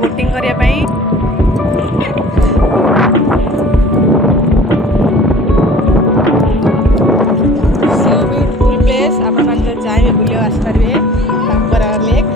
Boating करने ପାଇଁ so beautiful place आपण माने चाहे बुलियो आस परिबे तांपरा लेक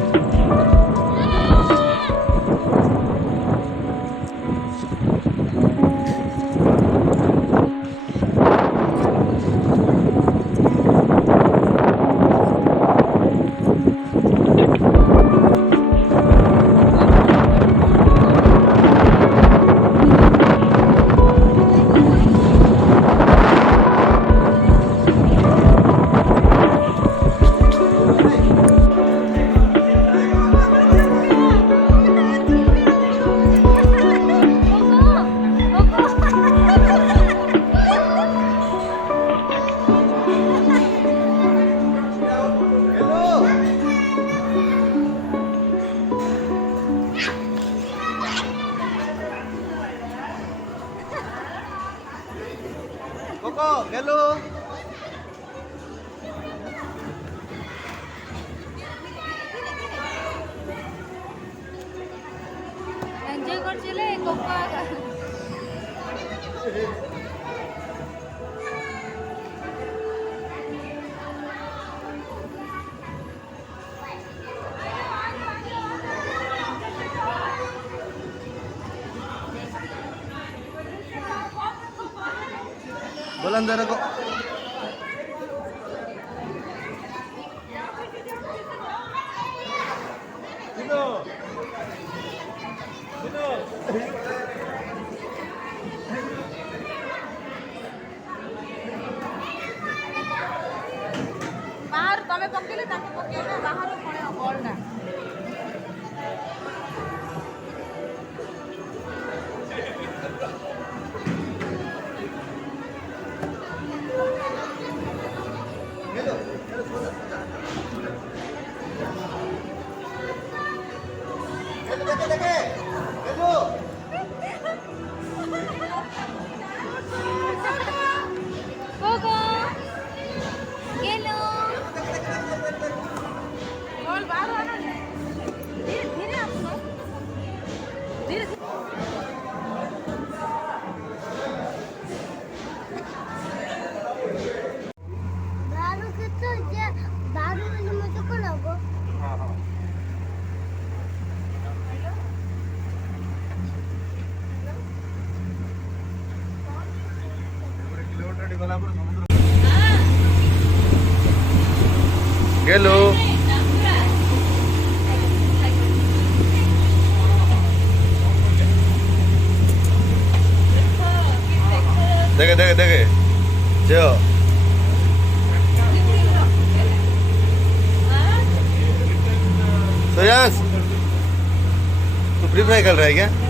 Koko, hello. एंजॉय करछले कोको Bolandara kok. Sino? Sino? बाहर तमे पकेले ताके पकेले बाहर कोणे बॉलटा कोको गेलो बॉल बाहर आना धीरे धीरे आपको धीरे दारू के तो जे दारू में मुझे को लगो हां हां Hello. देखे देखे देखे जो सुयास तू फ्री फायर खेल रहा है क्या?